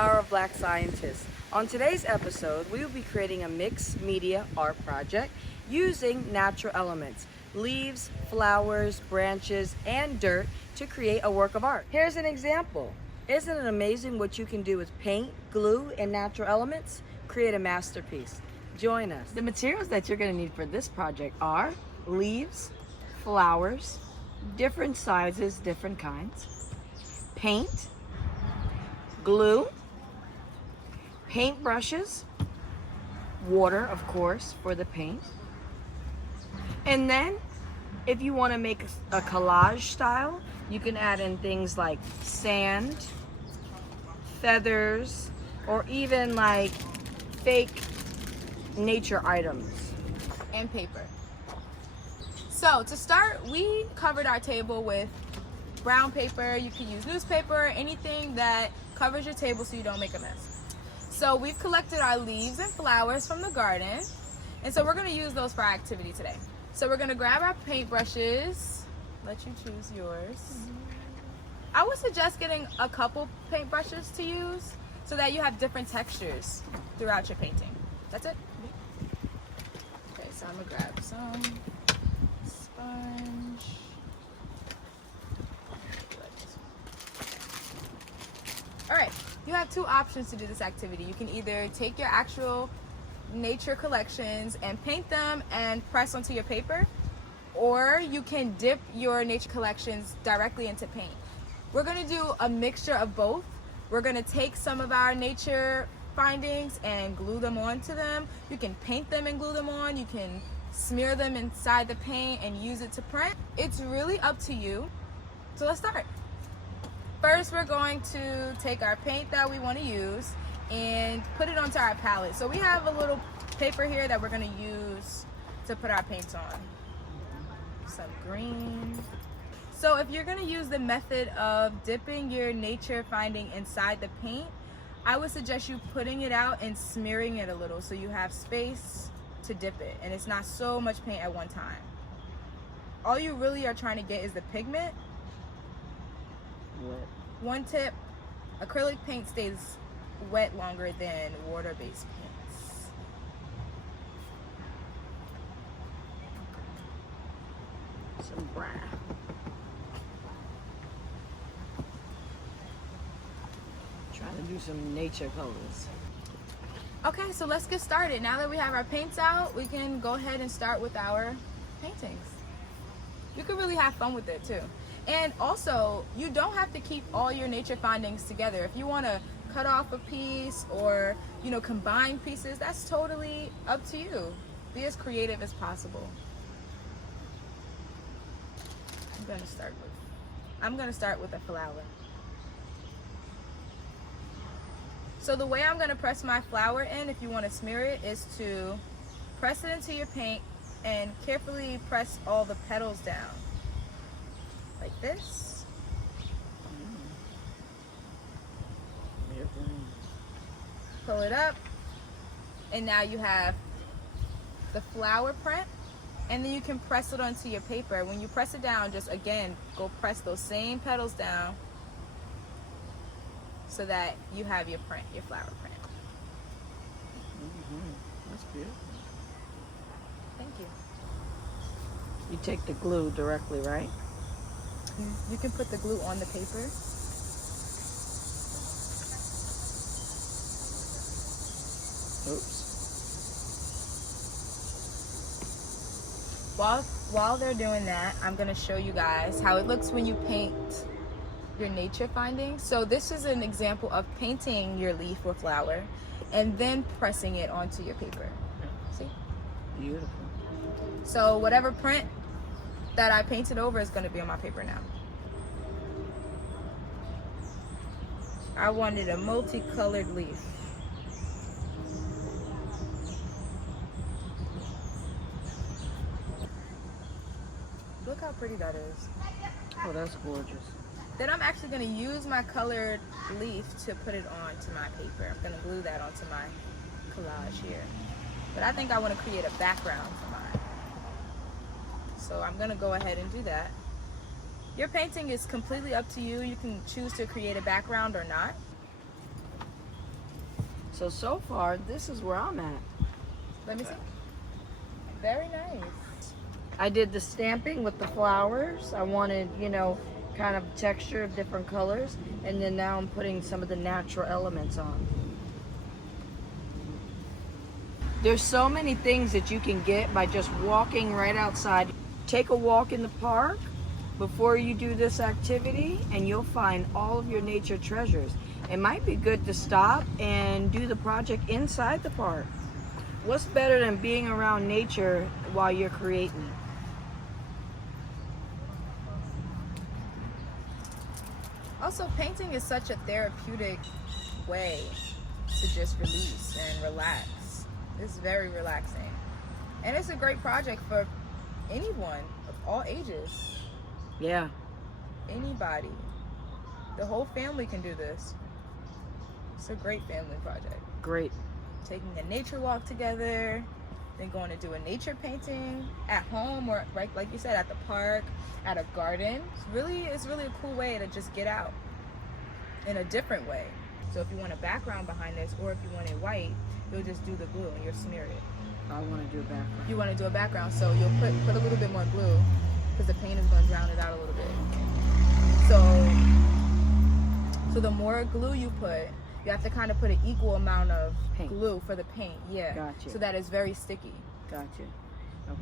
power of Black scientists. On today's episode, we will be creating a mixed media art project using natural elements, leaves, flowers, branches, and dirt to create a work of art. Here's an example. Isn't it amazing what you can do with paint, glue, and natural elements? Create a masterpiece. Join us. The materials that you're going to need for this project are leaves, flowers, different sizes, different kinds, paint, glue, paint brushes, water, of course, for the paint. And then, if you want to make a collage style, you can add in things like sand, feathers, or even like fake nature items. And paper. So to start, we covered our table with brown paper. You can use newspaper, anything that covers your table so you don't make a mess. So we've collected our leaves and flowers from the garden, and so we're going to use those for our activity today. So we're going to grab our paint brushes. Let you choose yours. I would suggest getting a couple paint brushes to use so that you have different textures throughout your painting. That's it. Okay, so I'm going to grab some sponge. All right, you have two options to do this activity. You can either take your actual nature collections and paint them and press onto your paper, or you can dip your nature collections directly into paint. We're going to do a mixture of both. We're going to take some of our nature findings and glue them onto them. You can paint them and glue them on. You can smear them inside the paint and use it to print. It's really up to you. So let's start. First, we're going to take our paint that we want to use and put it onto our palette. So we have a little paper here that we're going to use to put our paints on. Some green. So if you're going to use the method of dipping your nature finding inside the paint, I would suggest you putting it out and smearing it a little so you have space to dip it and it's not so much paint at one time. All you really are trying to get is the pigment. Wet. One tip, acrylic paint stays wet longer than water-based paints. Some brown. Trying to do some nature colors. Okay, so let's get started. Now that we have our paints out, we can go ahead and start with our paintings. You can really have fun with it too. And also, you don't have to keep all your nature findings together. If you want to cut off a piece or, combine pieces, that's totally up to you. Be as creative as possible. I'm going to start with a flower. So the way I'm going to press my flower in, if you want to smear it, is to press it into your paint and carefully press all the petals down. Like this. Pull it up, and now you have the flower print, and then you can press it onto your paper. When you press it down, just again go press those same petals down so that you have your print, your flower print. That's beautiful. Thank you. You take the glue directly, right? You can put the glue on the paper. Oops. While they're doing that, I'm going to show you guys how it looks when you paint your nature findings. So this is an example of painting your leaf or flower and then pressing it onto your paper. See? Beautiful. So whatever print that I painted over is going to be on my paper now. I wanted a multicolored leaf. Look how pretty that is. Oh, that's gorgeous. Then I'm actually going to use my colored leaf to put it onto my paper. I'm going to glue that onto my collage here. But I think I want to create a background for mine. So I'm going to go ahead and do that. Your painting is completely up to you. You can choose to create a background or not. So far, this is where I'm at. Let me see. Very nice. I did the stamping with the flowers. I wanted, kind of texture of different colors. And then now I'm putting some of the natural elements on. There's so many things that you can get by just walking right outside. Take a walk in the park before you do this activity and you'll find all of your nature treasures. It might be good to stop and do the project inside the park. What's better than being around nature while you're creating? Also, painting is such a therapeutic way to just release and relax. It's very relaxing. And it's a great project for anyone of all ages. Yeah. Anybody. The whole family can do this. It's a great family project. Great. Taking a nature walk together, then going to do a nature painting at home or like you said, at the park, at a garden. It's really a cool way to just get out in a different way. So if you want a background behind this, or if you want it white, you'll just do the glue and you'll smear it. I want to do a background. You want to do a background, so you'll put a little bit more glue because the paint is going to drown it out a little bit. So the more glue you put, you have to kind of put an equal amount of glue for the paint. Yeah. Gotcha. So that it's very sticky. Gotcha.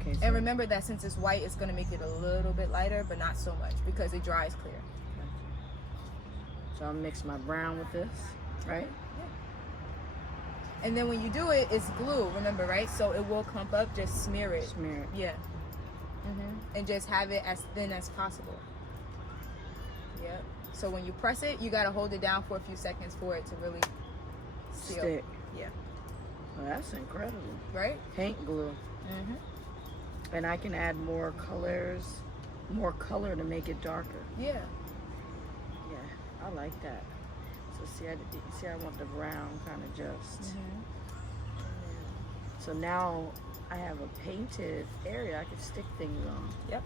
Okay. So And remember that since it's white, it's going to make it a little bit lighter, but not so much because it dries clear. Gotcha. So I'll mix my brown with this, right? Yeah. And then when you do it, it's glue, remember, right? So it will clump up, just smear it. Smear it. Yeah. And just have it as thin as possible. Yep. So when you press it, you got to hold it down for a few seconds for it to really seal. Stick. Yeah. Well, that's incredible. Right? Paint glue. And I can add more colors, more color to make it darker. Yeah. Yeah, I like that. So I want the brown kind of just. So now I have a painted area I can stick things on. Yep.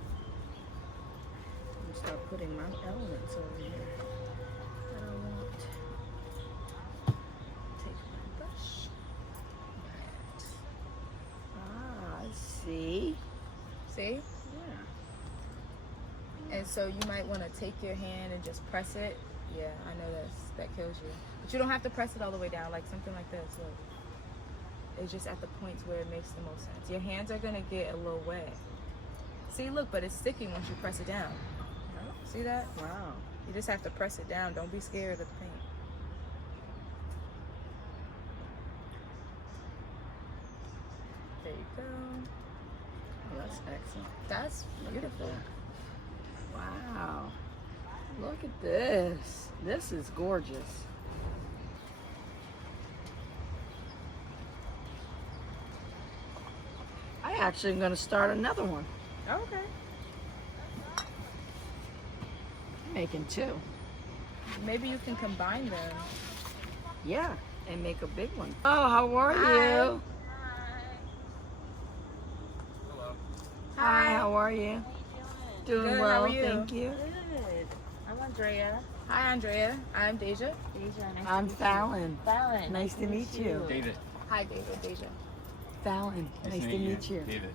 And start putting my elements over here that I want. Take my brush. I see. See? Yeah. And so you might want to take your hand and just press it. Yeah, I know that kills you. But you don't have to press it all the way down, like something like this. Look. It's just at the points where it makes the most sense. Your hands are going to get a little wet. See, look, but it's sticking once you press it down. See that? Wow. You just have to press it down. Don't be scared of the paint. There you go. Oh, that's excellent. That's beautiful. Wow. Look at this. This is gorgeous. I actually am going to start another one. Okay. I'm making two. Maybe you can combine them. Yeah, and make a big one. Oh, how are Hi. you? Hi, how are you? Doing Good, well, how are you? thank you. Good. I'm Andrea. Hi, Andrea. I'm Deja. Deja, nice I'm to meet Fallon. you. Fallon. Nice to meet you. David. Hi, Deja. Fallon, nice to meet you. David.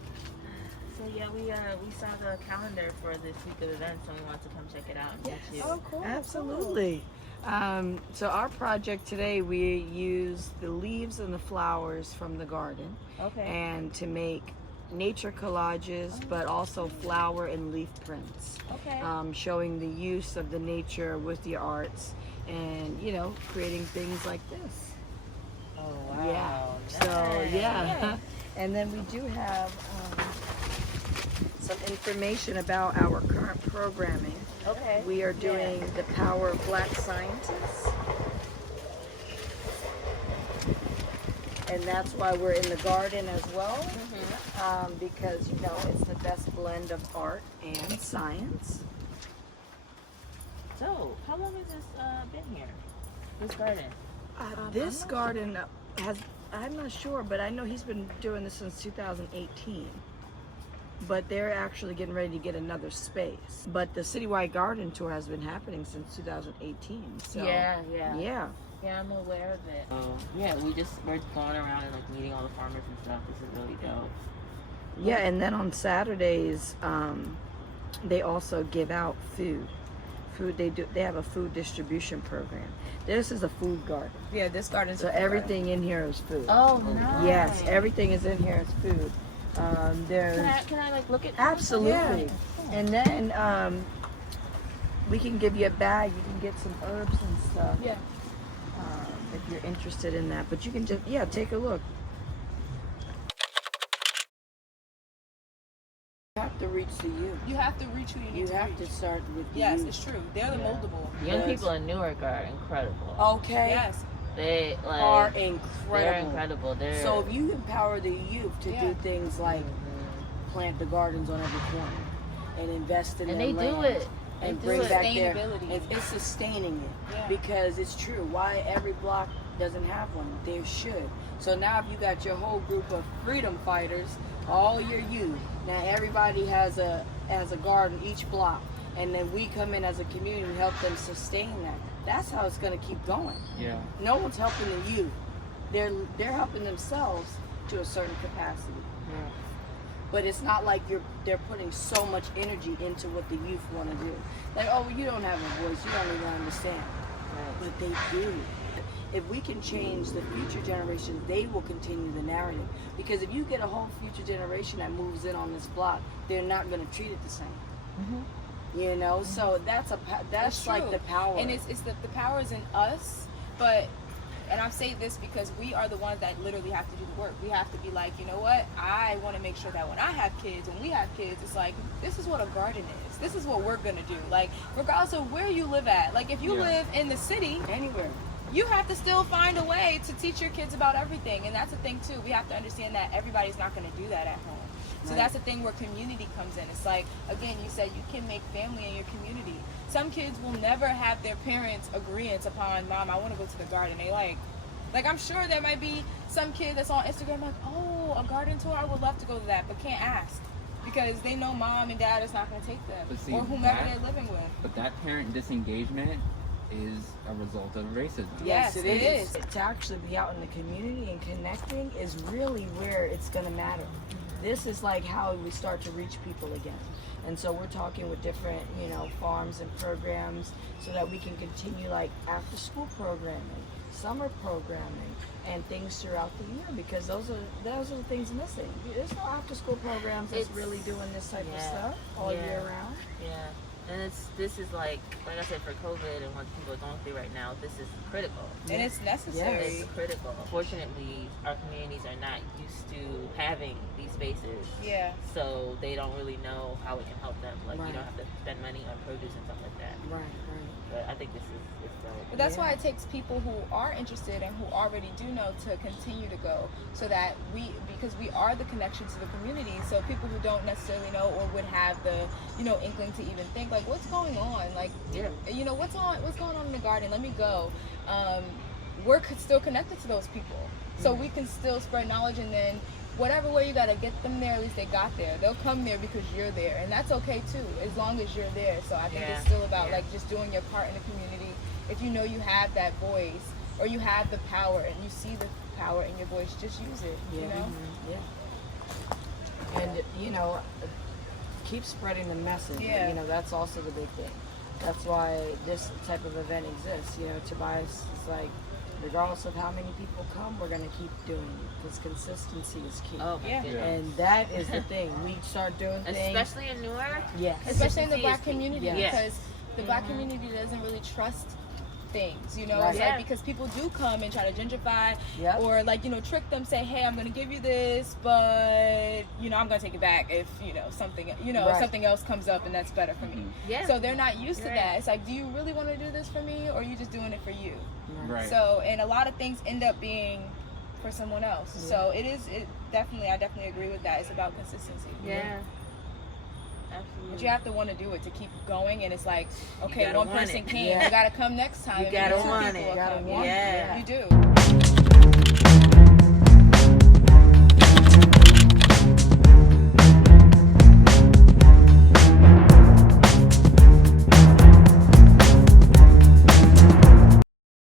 So yeah, we saw the calendar for this week of events and we want to come check it out and meet you. Oh, cool. Absolutely. So our project today, we use the leaves and the flowers from the garden Okay. and to make nature collages, but also flower and leaf prints, Okay. showing the use of the nature with the arts and, creating things like this. Oh wow. Yeah. So, Nice. yeah. And then we do have some information about our current programming. Okay. We are doing The Power of Black Scientists. And that's why we're in the garden as well, because, it's the best blend of art and science. So, how long has this been here? This garden? This garden I'm not sure, but I know he's been doing this since 2018. But they're actually getting ready to get another space. But the citywide garden tour has been happening since 2018. So Yeah. yeah. Yeah, I'm aware of it. Yeah, we're going around and like meeting all the farmers and stuff. This is really dope. Yeah, and then on Saturdays, they also give out food. They have a food distribution program. This is a food garden. Yeah, this garden's So everything in here is food. Oh, nice. Yes, everything is in here is food. There's Can I like look at? absolutely. Yeah. And then we can give you a bag. You can get some herbs and stuff. Yeah. If you're interested in that, but you can just take a look. You have to reach the youth. You have to reach who you need You to have reach. to start with the Yes, youth. it's true. They're the moldable. Young Yes. people in Newark are incredible. Okay. Yes. They like Are They're incredible. incredible. They're So if you empower the youth to Yeah. do things like plant the gardens on every corner and invest in and their they do land it. and They bring do back it. their Sustainability. it's sustaining it Yeah. because it's true. Why every block doesn't have one? There should. So now if you got your whole group of freedom fighters, all your youth, now everybody has a garden each block, and then we come in as a community and help them sustain that. That's how it's going to keep going. Yeah. No one's helping the youth. They're helping themselves to a certain capacity. Yeah. But it's not like they're putting so much energy into what the youth want to do. Like, oh, well, you don't have a voice, you don't even understand. Right. But they do. If we can change the future generations, they will continue the narrative. Because if you get a whole future generation that moves in on this block, they're not going to treat it the same. You know, so that's like true. the power. And it's the power is in us, but and I'm saying this because we are the ones that literally have to do the work. We have to be like, you know what? I want to make sure that when I have kids, when we have kids, it's like, this is what a garden is. This is what we're going to do. Like, regardless of where you live at. Like, if you live in the city, anywhere. you have to still find a way to teach your kids about everything. And that's the thing, too. We have to understand that everybody's not going to do that at home. So Right. that's the thing where community comes in. It's like, again, you said you can make family in your community. Some kids will never have their parents' agreement upon, Mom, I want to go to the garden. They like I'm sure there might be some kid that's on Instagram like, oh, a garden tour, I would love to go to that, but can't ask. Because they know Mom and Dad is not going to take them. But see, or whomever they're living with. But that parent disengagement is a result of racism. Yes, it is. To actually be out in the community and connecting is really where it's going to matter. This is like how we start to reach people again. And so we're talking with different, farms and programs so that we can continue like after school programming, summer programming, and things throughout the year, because those are the things missing. There's no after school programs that's really doing this type of stuff all year round. Yeah. And this is like I said, for COVID and what people are going through right now, this is critical. And it's necessary. It's critical. Unfortunately, our communities are not used to having these spaces. Yeah. So they don't really know how it can help them. Like, Right. you don't have to spend money on produce and stuff like that. Right. But I think this is dope. But that's why it takes people who are interested and who already do know to continue to go, so that because we are the connection to the community. So people who don't necessarily know or would have the inkling to even think like, what's going on? Like, what's going on in the garden? Let me go. We're still connected to those people, so we can still spread knowledge, and then whatever way you gotta get them there, at least they got there. They'll come there because you're there, and that's okay too, as long as you're there. So I think it's still about like just doing your part in the community. If you know you have that voice or you have the power and you see the power in your voice, just use it. And keep spreading the message. Yeah. That's also the big thing. That's why this type of event exists. Tobias is like, regardless of how many people come, we're gonna keep doing it because consistency is key. Oh my goodness. And that is the thing. We start doing things. Especially in Newark. Yes. Especially in the Consistency Black is key. community, Yes. because the Black community doesn't really trust things, Right. It's like, because people do come and try to gentrify Yep. or like trick them, say, hey, I'm gonna give you this, but I'm gonna take it back if something Right. something else comes up and that's better for me. Yeah. So they're not used to You're that. right. It's like, do you really want to do this for me, or are you just doing it for you? Right. So, and a lot of things end up being for someone else. Yeah. So I definitely agree with that. It's about consistency. Yeah. Absolutely. But you have to want to do it to keep going, and it's like, okay, gotta one want person it. can't. Yeah. You gotta come next time. You and gotta maybe two want people it. will You gotta come. want it. Yeah. You do.